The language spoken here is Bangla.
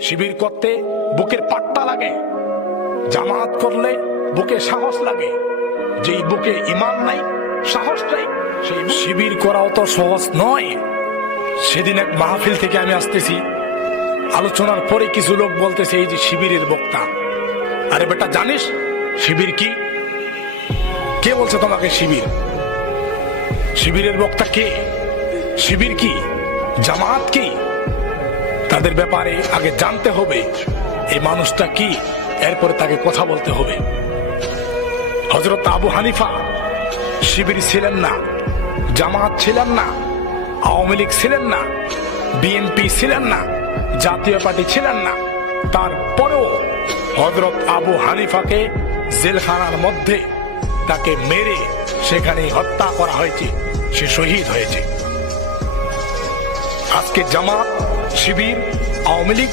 শিবির করতে বুকের পাট্টা লাগে, জামাত করলে বুকে সাহস লাগে। যেই বুকে ঈমান নাই, সাহস নাই, সেই শিবির করাও তো সহজ নয়। সেদিন এক মাহফিল থেকে আমি আসতেছি, আলোচনার পরে কিছু লোক বলতেছে এই যে শিবিরের বক্তা। আরে বেটা, জানিস শিবির কি? কে বলছে তোমাকে শিবির? শিবিরের বক্তা কে? শিবির কি? জামাত কি? তাদের ব্যাপারে আগে জানতে হবে এই মানুষটা কি, এরপরে তাকে কথা বলতে হবে। হযরত আবু হানিফা শিবির ছিলেন না, জামাত ছিলেন না, আওয়ামী লীগ ছিলেন না, বিএনপি ছিলেন না, জাতীয় পার্টি ছিলেন না। তারপরেও হযরত আবু হানিফাকে জেলখানার মধ্যে তাকে মেরে সেখানে হত্যা করা হয়েছে, সে শহীদ হয়েছে। আজকে জামাত, শিবির, আওয়ামী লীগ